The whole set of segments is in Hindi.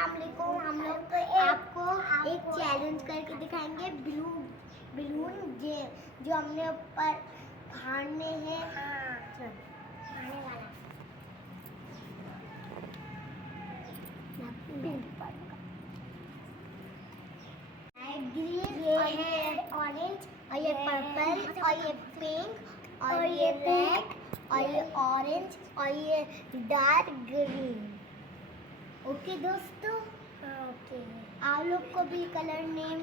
अस्सलामुअलैकुम। हम लोग आपको एक चैलेंज करके दिखाएंगे। बलून जो हमने ऊपर फाड़ने हैं। फाड़ने वाला ग्रीन, ये है ऑरेंज, और ये पर्पल, और ये पिंक, और ये रेड, और ये ऑरेंज, और ये डार्क ग्रीन। ओके दोस्तों, ओके। आप लोग को भी कलर नेम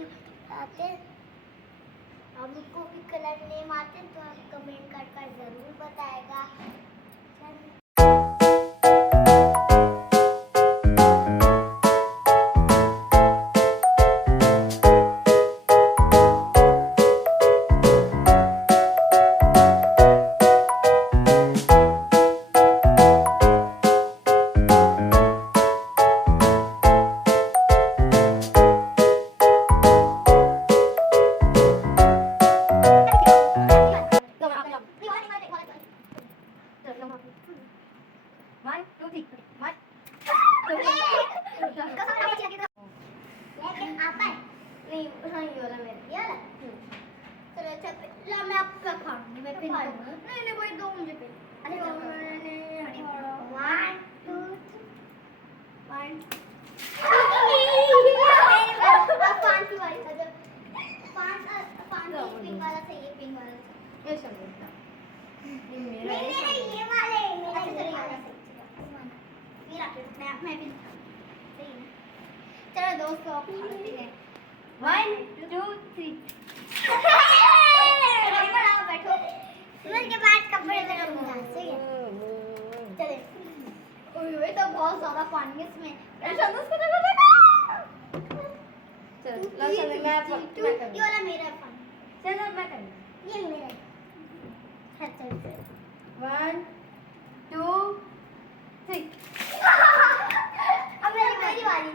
आते, आप लोग को भी कलर नेम आते तो आप कमेंट कर जरूर बताएगा। मैं आपका खाऊंगी, मैं पिन नहीं कोई दो मुझे पिन। अरे वन टू वन पांच वाली पांच पिन वाला सही है, पिन वाला ये समझता नहीं ये वाले मेरा चलेगा मेरा मैं पिन सही है। चलो दोस्तों आप खाते हैं। 1 2 3 बैठो के बाद कपड़े लगाऊंगा। सही है, चले। ओए तो बहुत ज्यादा पानी है इसमें। चलो ये वाला मेरा पानी। चलो मैं कर ये मेरा है। चल 1 2 3 अब मेरी बारी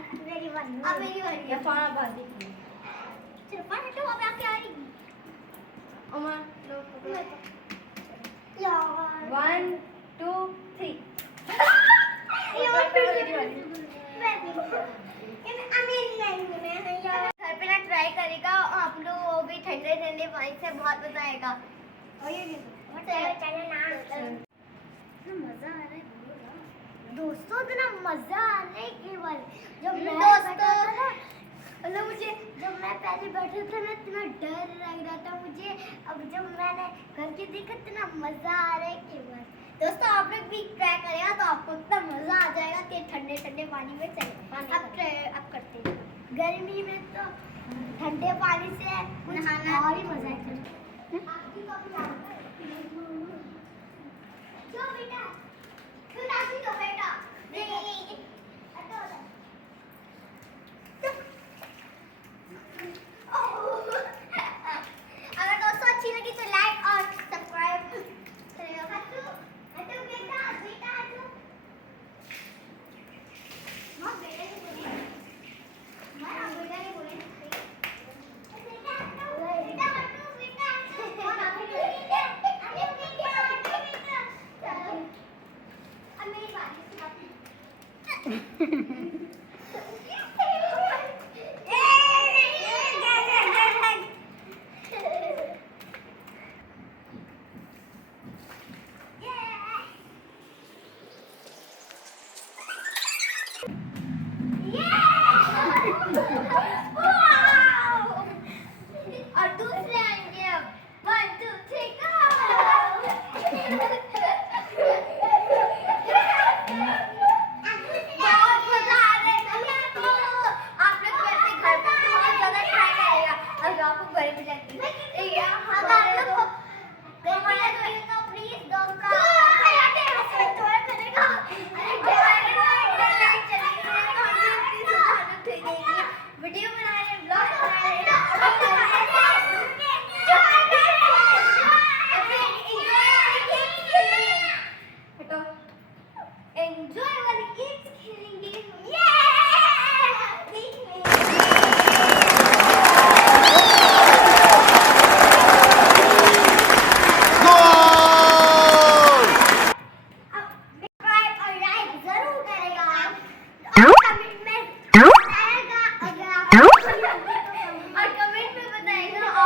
अब मेरी बारी है। पाना बाजी चलो पानी तो अब आप क्या आएगी अम्मा लो यार 1 2 3 ये और घर पे ना ट्राई करेगा। आप लोग भी ठंडे ठंडे पानी से बहुत मजा आएगा। और ये मजा आ रहा है दोस्तों, इतना मजा आ रहा है केवल जब जब मैं पहले बैठा था ना इतना डर लग रहा था मुझे। अब जब मैंने करके देखा इतना मजा आ रहा है केवल। दोस्तों आप लोग भी ट्राई करेगा तो आपको इतना मजा आ जाएगा कि ठंडे ठंडे पानी में चले। अब करते हैं गर्मी में तो ठंडे पानी से नहाना और ही मजा है। अगर दोस्तों अच्छी लगी तो लाइक और सब्सक्राइब करेगा।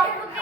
और